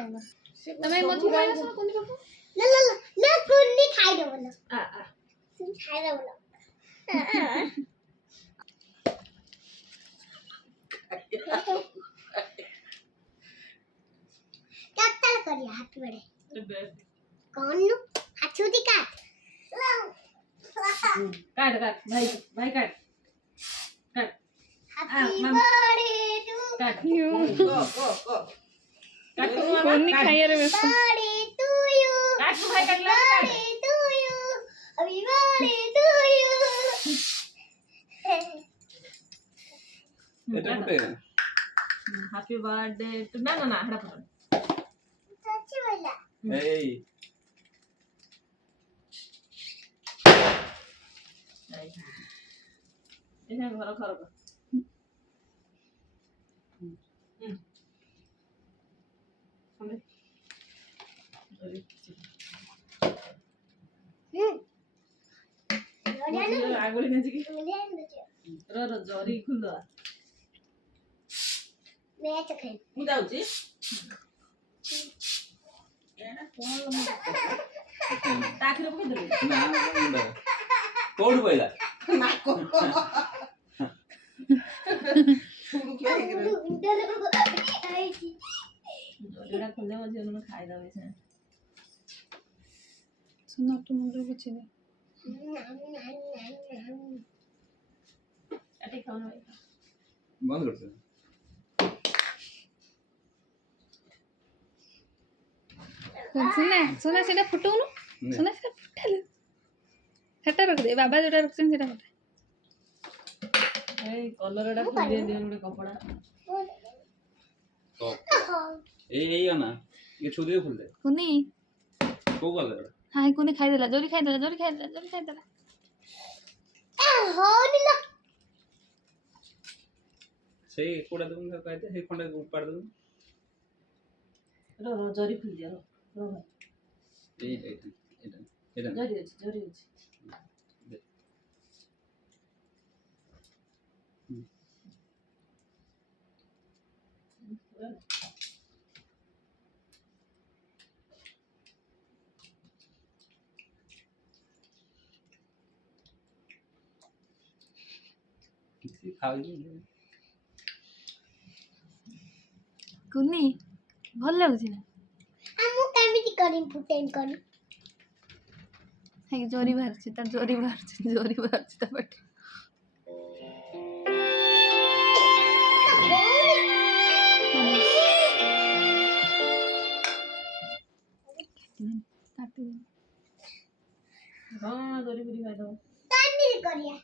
તમે મજી ખાઈ છો કોની બાપુ ના કોની ખાઈ દો બોલો तुम खाई रहो बोलो क्या करिए हाथ बड़े कौन नु हाथुदी काट काट भाई भाई काट हैप्पी बर्थडे टू काट go काट कोनी खाई रे बस बर्थडे टू यू काट भाई काट लो काट birthday to you happy birthday to you এটা কোটে हैप्पी बर्थडे टू ना ना ना हड़ा पकड़ सच्ची बोला এই इधर घर घर आगोली नेची की रो जरी खुल मैं तो खाई ମୁଁ ଯାଉଛି ताखिर पकड़ दे ନା ମୁଣ୍ଡ କୋଉଠୁ ପଇଲା जोड़ा खुले मजे उन्होंने खाई दो वैसे सुनो तो मुंडे कुछ दे अटे खाओ ना ବନ୍ଦ କରୁଛ सुना सेटा फुटौनु सुना सेटा फुटाले सेटा रख दे बाबा जोटा रखछन सेटा फुटा ए कलरडा खुल दे दे उन्होंने कपड़ा ଏଇ ନା ये ଛୁଦି ଫୁଲ ଦେ कोनी କୋଉ କଲର हाय कोनी खाई देला जोरी खाई देला हो निला ସେଇ କୋଡା ଦଉନ କହିତେ ସେଇ ଖଣ୍ଡେ ଉପାଡ ଦଉନ रो जरी खुल दिया रो भाई ଏଇ ଏଇଟା जरी अछि କିଛି ଖାଉଛି कोनी भल लागुछि ना हमु केमिति करिम फुटेन करी हाय जोरी बाहरछि ता बट काट दे हां जरी पूरी खाई दो तानी करिया